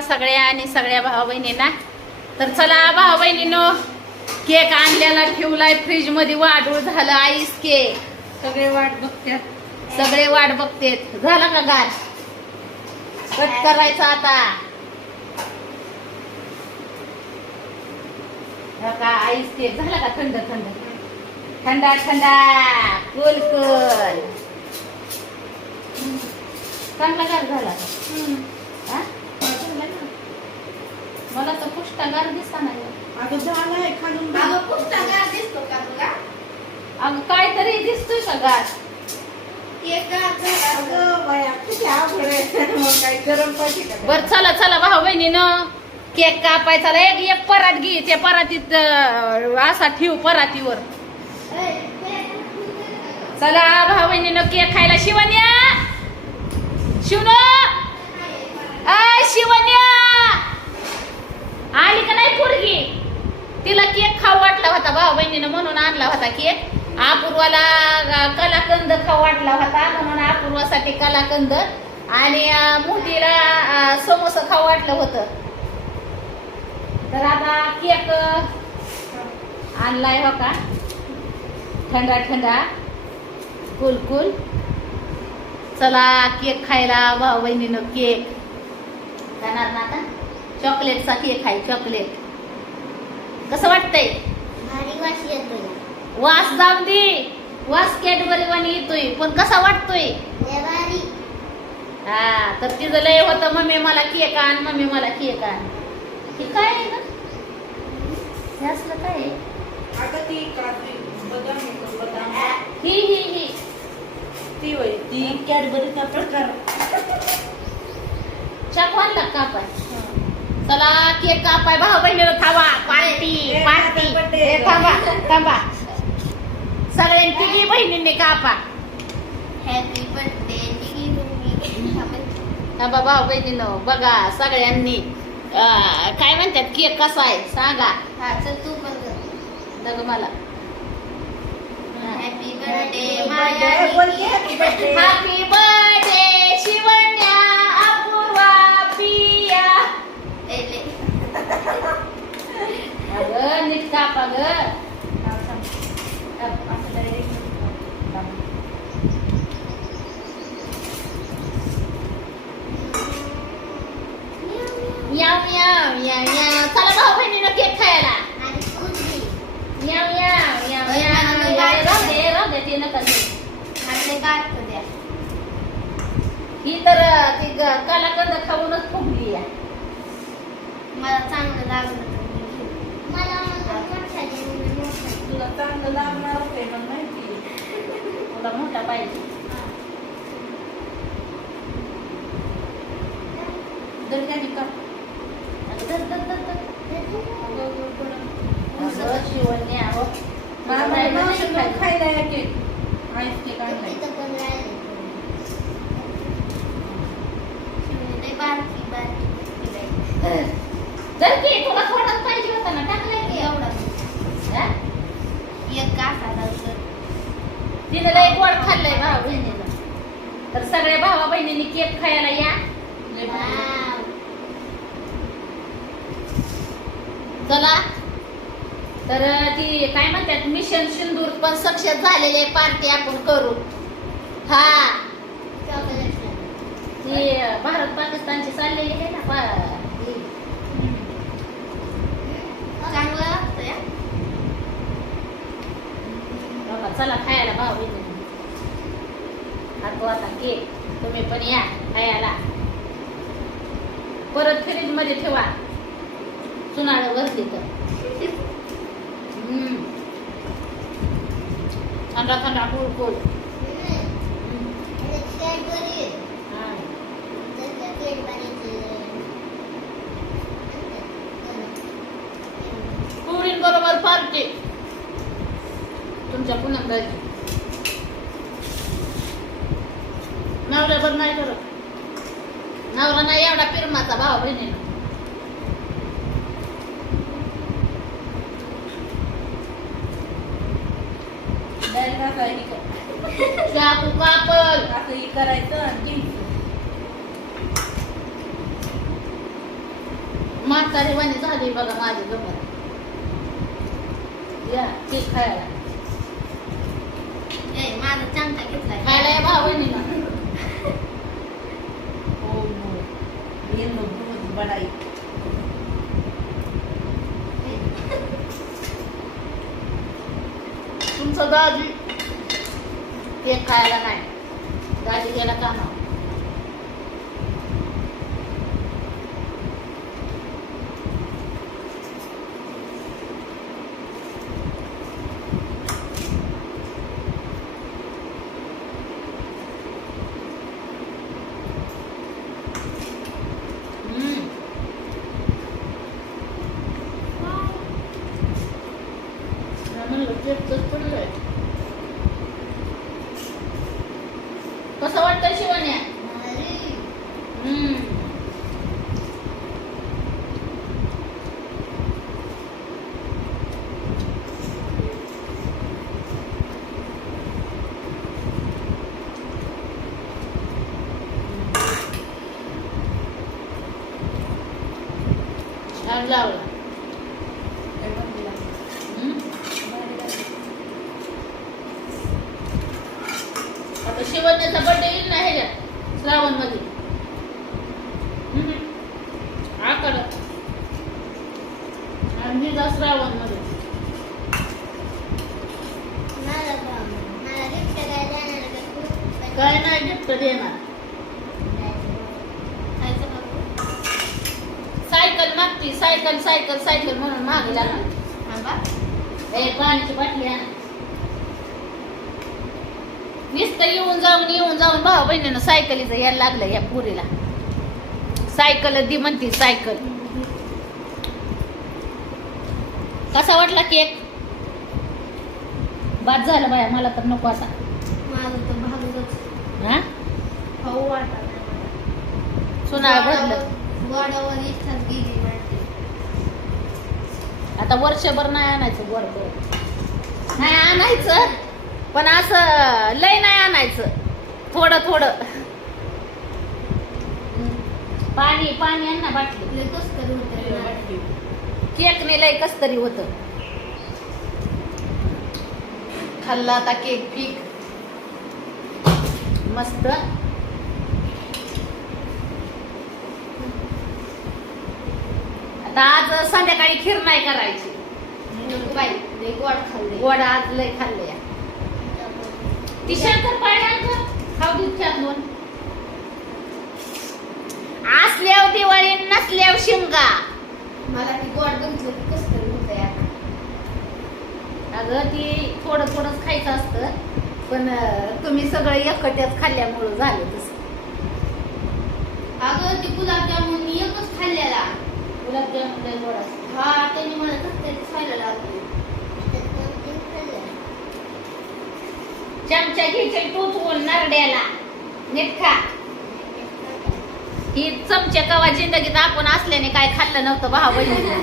सगळ्या आणि सगळ्या भाऊ बहिणींना तर चला भाऊ बहिणीनो केक आणलेला ठेवलाय फ्रीजमध्ये वाढूळ झालं आईस केक. सगळे वाट बघत्यात. सगळे वाट बघतेत. झाला का गार? कट करायचा आता. का आईस केक. झाला का थंड थंड? थंडा थंडा. कुल कुल चांगला गार झाला. का? हा? मला तर पुष्टा गार दिसता नाही. अगं झालंय खालून अगं खूप चांगला दिसतो का तुला? अगं काहीतरी दिसतोय का गार केक झाला अगं बाया किती अवघड आहे. मग काय गरम पाहिजे का बर चला चला भाऊ बहिणीनं केक कापायचा एक एक परात घे. त्या परातीत अं, असा ठेव परातीवर. चला भाऊ बहिणीनं केक खायला शिवण्या. शिवन आय शिवण्या. आली का नाही पोरगी? तिला केक खाऊ वाटला होता भाऊ बहिणीनं म्हणून आणला होता केक. अपूर्वाला कलाकंद खाऊ वाटला होता म्हणून अपूर्वासाठी कलाकंद आणि अं, मोठीला समोसा खाऊ वाटलं होतं. तर आता केक आणलाय हो का? थंडा थंडा कुलकुल चला केक खायला भाऊ बहिणीनं केक. जाणार ना आता? चॉकलेटचा केक आहे चॉकलेट. कसं वाटतंय? भारी वास येतोय. वास जाऊ दे. वास कॅडबरी वाणी येतोय पण कसा वाटतोय? भारी. हा तर तिचं लय होतं मम्मी मला केक आण मम्मी मला केक आण हे काय आहे ग? हे असलं काय आहे? ती काजू बदाम आहे का, बदाम. ही. ही ही ती होय ती. कॅडबरीचा प्रकार चाकू आणला कापाय. चला केक कापाय. भाऊ बहिणीला थांबा. Party party. थांबा थांबा. सगळ्यांनी तिघी बहिणींनी कापा. हॅपी बर्थडे थांबा भाऊ बहिणीनं बघा सगळ्यांनी. काय म्हणतात केक कसा आहे? सांगा. हा चल तू पण कर. बघ मला. Happy birthday. हॅपी बर्थडे अगं नीट काप अगं थांब, थांब. थांब, असं जरा एक मिनिट थांब. याव याव याव याव चला भाऊ बहिणीनं केक खायला याव याव याव अरे, याव मला याव. काय राहू दे राहू दे ते नका देऊ. ही तर ती ग- कलाकंद खाऊनच फुगली आहे मला चांगलं लागलं मला तुला चांगलं लागणार होते पण माहिती तुला मोठा पाहिजे दर्गाने का अगं धर, धर, धर, धर. अगं, शिवण्या, हो. मला मला नाही मावशी खायचं. लोक खायला या केक आईस केक आणलाय बारकी बारकी धर की, तुला थोडाच पाहिजे होता ना टाकलाय की एवढा हा? एक कासा लावलं तिनं लय गोड खाल्लंय भाऊ बहिणीनं तर सगळ्या भावा बहिणींनी केक खायला या. चला. तर ती काय म्हणतात? मिशन सिंदूर पण सक्सेस झालेले पार्टी आपण करू. हा. ती भारत पाकिस्तानची चाललेली आहे ना. चांगलं चला खायला भाऊ बहिणी. खातो आता केक तुम्ही पण या खायला परत फ्रीजमध्ये ठेवा चुनाळ बसली तर थंडा थंडा कुल कुल बरोबर पार्टी तुमच्या पुन्हा नवऱ्यावर नाही करत. नवरा नाही एवढा पिरमाचा भाव बहिणीला. चाकू कापल असं हे करायचं आणि घ्यायचं. म्हातारी वाणी झाली बघा माझी गमत या केक खायला. ए माझा चमचा घेतलाय. खायला या भाऊ बहिणीला हो हो ये नो बहुत बड़ाई तुमचं दाजी केक खायला नाही दाजी गेला कामावर हम्म. मी म्हणलं केकचंच पडलंय. कसं वाटतंय शिवण्या हम्म. छान लावला. आता शिवण्याचा बर्थडे येईल ना ह्याच्यात श्रावणमध्ये आकडा आणि हिचा श्रावणमध्ये? काय नाही गिफ्ट देणार खायचं का तू? सायकल मागती सायकल सायकल सायकल म्हणून मागे लागली. ए पाण्याची बाटली आण. नुसतं येऊन जाऊन येऊन जाऊन भाऊ बहिणीनं सायकलीचं यायला लागलं या पुरीला. सायकल दी म्हणती सायकल. कसा वाटला केक? बाद झालं बाया मला तर नको असा. माझं तर भागच हा. सुना भरलं गोडावर इच्छाच गेली माझी. आता वर्षभर नाही आणायचं गोड नाही आणायचं पण असं लय नाही आणायचं. थोडं थोडं. पाणी पाणी आण ना बाटली. मला. केकने लय कस तरी होत. खाल्ला आता केक पीक. मस्त. आता आज संध्याकाळी खीर नाही करायची. बाई, गोड खाल्ले. गोड आज लय खाल्ले ती शंकर पाहिजे खाऊ दूध चार दोन असल्यावर दिवाळी नसल्यावर शिमगा. मला ती गोड बघितलं कसं तरी आता. अगं ती थोडं थोडंच खायचं असतं. पण तुम्ही सगळं एकट्यात खाल्ल्यामुळं झालं तसं. अगं ती गुलाबजामुन एकच खाल्लेला गुलाबजामुन लय गोड असतं हा त्यांनी मला कसं तरी खायला लागले चमचा घ्यायचे टोचवून नरड्याला नीट खा ही चमचे कवा जिंदगीत आपण असल्याने काय खाल्लं नव्हतं भाऊ बहिणी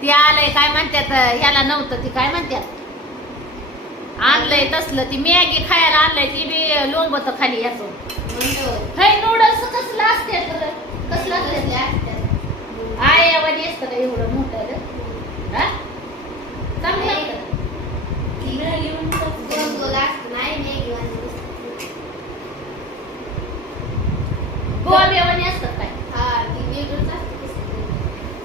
ती आलंय काय म्हणतात ह्याला नव्हतं ती काय म्हणतात आणलंय तसलं ती मॅगी खायला आणलंय ती बी लोंबत खाली याचं नूडल्स कसलं असते कसलं असते असतात आयावानी असतं का एवढं मोठं रे? हा? चांगलं लागतं. दोन दोन असतं नाही मॅगी वाली गोव्यावानी असतं काय हा ती वेगळंच असतं कसं तरी.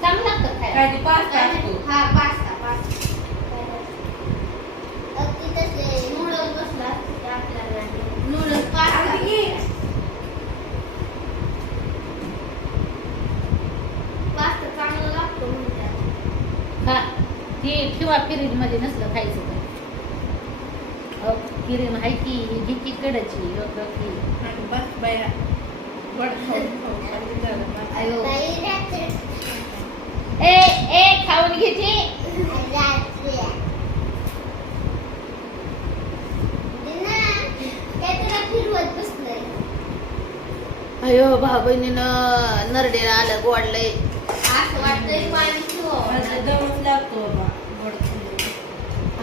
चांगलं लागतं खायला काय ते पास्ता काय असतो नाही. हा पास्ता पास्ता नूडल्स बसला ते आपल्याला नाही. नूडल्स पास्ता अगदी घे. पास्ता चांगला लागतो म्हणतात हा ती किंवा फ्रीजमध्ये नसलं खायचं तर अहो, क्रीम आहे की ही घे की कडची अगं की. आणि बस बाया गोड खाऊन खाऊन खाली झालं ना. अयो. ए ए खाऊन घेते अयो भाऊ बहिणीनं नरडेला आलं गोडलंय. असं वाटतंय पाणी लागतो.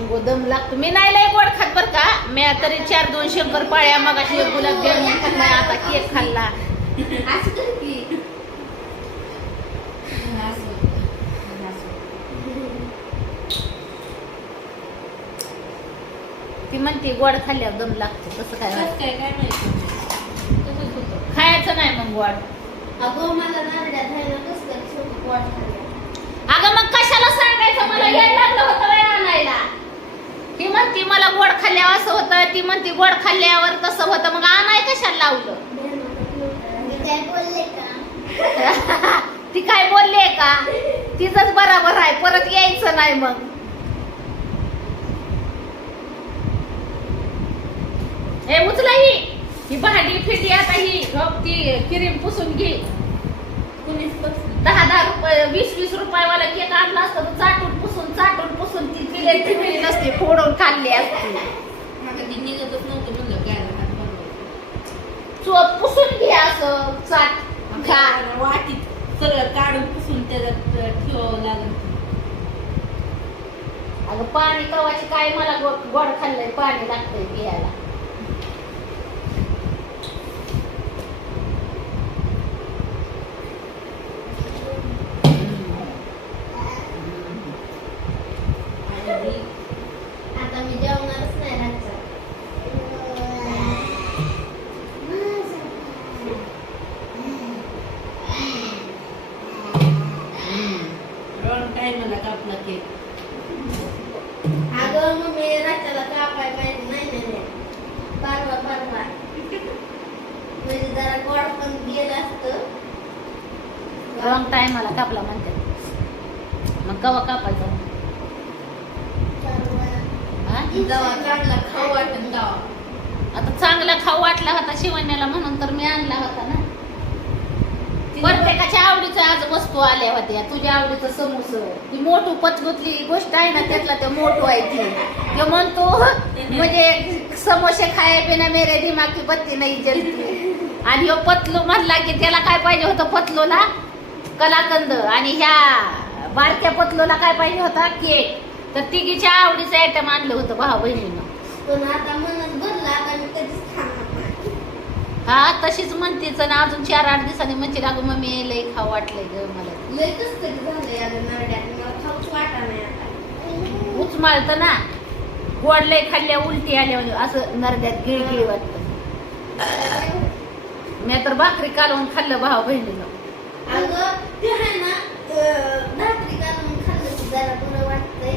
गोदम लाग तुम्ही नाही लय गोड खात बर का? मी तरी चार दोन शंकर पाळ्या मग अशी गुलाब गुलाबजाम खाल्ला आता केक खाल्ला. ती म्हणते गोड खाल्ल्यावर दम लागतो. कसं काय माहिती खायचं नाही मग गोड. अगं मला अगं मग कशाला सांगायचं? मला यायला लागलं होतं आणायला. ती म्हणती मला गोड खाल्ल्यावर असं होतं. ती म्हणती गोड खाल्ल्यावर तसं होतं. मग आणाय कशाला लावलं? ती काय बोलले का ती काय बोलली का? तिचंच बराबर आहे परत यायचं नाही मग. हे उचला ही. ही भांडी फिटी आता ही. ती किरीम पुसून घे. दहा दहा रुपये वीस वीस रुपयावाला केक आणला असता तर चाटून पुसून चाटून पुसून ती प्लेट नसते फोडून खाल्ली असती. चोप पुसून घे असं चाट खा. वाटीत सगळं काढून पुसून त्याच्यात ठेवावं लागेल. अगं पाणी कवाची काय मला गोड खाल्लंय पाणी लागतंय पियाला आणि आता मी जेवणारच नाही रातचं. रॉंग टायमाला कापला केक अगं मम्मी रातच्याला कापाय पाहिजे नाही नाही परवा परवा. म्हणजे जरा गोड पण गेलं असतं. रॉंग टायमाला कापला म्हणते. मग कवा कापायचा. आता चांगला खाऊ वाटला होता शिवण्याला म्हणून तर मी आणला होता ना. प्रत्येकाच्या आवडीच्या आज वस्तू आल्या होत्या. तुझ्या आवडीचं समोस. ती मोठू पतलूतली गोष्ट आहे ना त्यातला ते मोठू आहे ती. तो म्हणतो म्हणजे समोसे खाय बिना मेरे दिमाग की बत्ती नाही जलती. आणि हो पतलू म्हणला की त्याला काय पाहिजे होतं पतलूला? कलाकंद. आणि ह्या बारक्या पतलूला काय पाहिजे होता? केक. तर तिघीच्या आवडीचं आयटम आणलं होतं भाऊ बहिणीनं पण आता मनच भरला आता मी कधीच खाणार नाही हा तशीच म्हणतेच आणि अजून चार आठ दिवसांनी म्हणते अगं मम्मी लय खाऊ वाटलंय ग मला. लय कसं तरी झालंय अगं नरड्यात मला खाऊच वाटा नाही आता. उचमाळत ना गोड लय खाल्ल्या उलटी आल्या म्हणजे असं नरड्यात गिळगिळ वाटत. मी तर भाकरी कालवून खाल्लं भाऊ बहिणीनं. अगं ते आहे ना अं, भाकरी घालून खाल्लं की जरा बरं वाटतंय.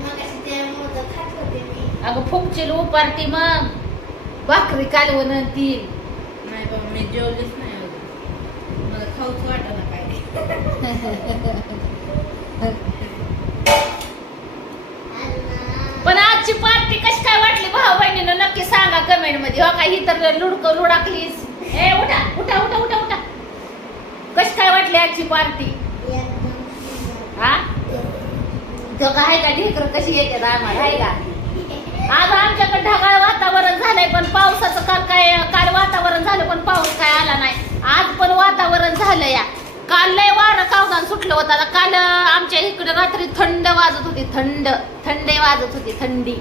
मग अशी त्या मोदक खात होते मी. अगं फुकची उपारती मग. भाकरी कालवून आणि ती मी जेवलीच नाही अजून. मला खाऊच वाटत काय. पण आजची पार्टी कशी काय वाटली भाऊ बहिणीनं? नक्की सांगा कमेंटमध्ये. हो का? ही तर लुडक लुडाकलीस ए उठा उठा उठा उठा उठा. कशी काय वाटली आजची पार्टी. हा? तो काय का ढेकर कशी येते आम्हाला आहे का? आज आमच्याकडे ढगाळ वातावरण झालंय पण पावसाचं काल काय काल वातावरण झालं पण पाऊस काय आला नाही. आज पण वातावरण झालं या. काल लय वारं कावदान सुटलं होतं. आता काल आमच्या इकडे रात्री थंड वाजत होती थंड थंडे वाजत होती थंडी.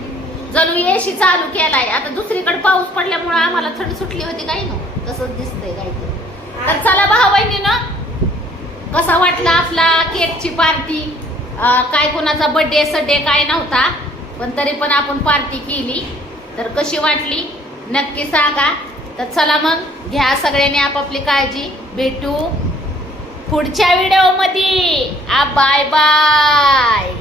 जणू एसी चालू केलाय. आता दुसरीकडे पाऊस पडल्यामुळे आम्हाला थंडी सुटली होती काही ना तसंच दिसतंय काहीतरी. तर चला भाऊ बहिणीनं कसा वाटला आपला केकची पार्टी काय कोणाचा बर्थडे सड्डे काय नव्हता? पण तरी पण आपण पार्टी केली. तर कशी वाटली? नक्की सांगा. तर चला मग घ्या सगळ्यांनी आपापली काळजी. भेटू पुढच्या व्हिडिओमध्ये आ बाय बाय